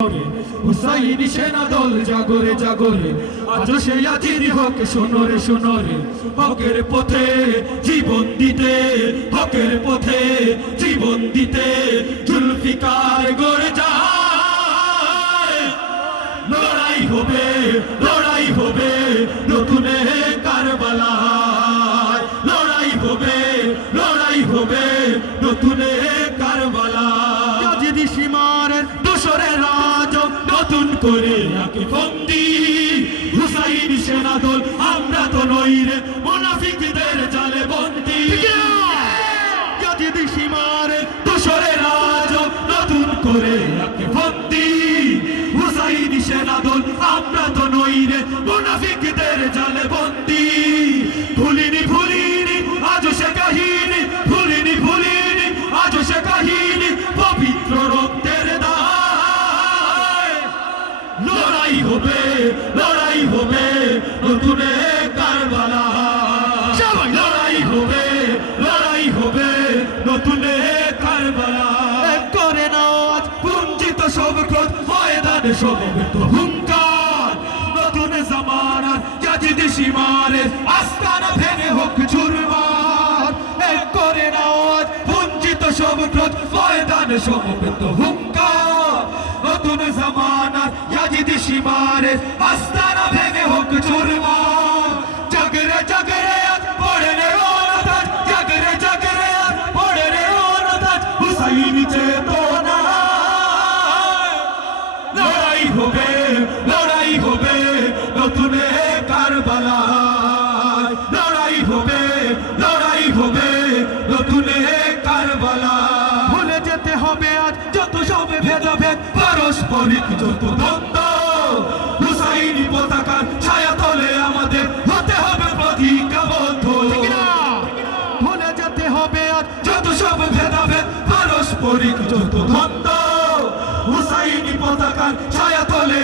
হুসাইনি সেনা দল জাগরে জাগরে আজ সেই আজির হোক শোনরে শোনরে হকের পথে জীবন দিতে হকের পথে জীবন দিতে জুলফিকার গড়ে যায় লড়াই হবে নতুন কারবালায় লড়াই হবে নতুন কারবালায় ইয়াজিদি সীমারের দোসরের রাজ নতুন করে আকে বন্দি হুসাইনি সেনা দল আমরা তো নই রে মুনাফিকদের জালে বন্দি ইয়াজিদি সীমারের দোসরের রাজ নতুন করে আকে বন্দি হুসাইনি সেনা দল আমরা তো নই রে মুনাফিকদের জালে বন্দি ভুলিনি আজও সে কাহিনী ভুলিনি আজও সে কাহিনী পবিত্র রক্তের দায় লড়াই হবে নতুন কারবালা লড়াই হবে নতুন কারবালা করে নাও আজ পুঞ্জিত সব ক্রোধ ময়দানে সমবেত হুঙ্কার নতুন জামানার ইয়াজিদি সীমারের আস্তানা ভেঙে হোক চুরমার করে নাও আজ পুঞ্জিত সব ক্রোধ ময়দানে সমবেত হুঙ্কার নতুন জামানার ইয়াজিদি সীমারের আস্তানা ভেঙে হোক চুরমার জাগরে আজ পড়ে রে ওনাদাজ জাগরে আজ পড়ে রে ওনাদাজ হুসাইনি চেতনা লড়াই হবে নতুন কারবালা লড়াই হবে নতুন কারবালা ভুলে যেতে হবে আজ যত সব ভেদাভেদ পারস্পরিক যত দ্বন্দ্ব হুসাইনি পতাকার ছায়া তলে আমাদের হতে হবে প্রতিজ্ঞাবদ্ধ ভুলে যেতে হবে আজ যত সব ভেদাভেদ পারস্পরিক যত দ্বন্দ্ব হুসাইনি পতাকার ছায়া তলে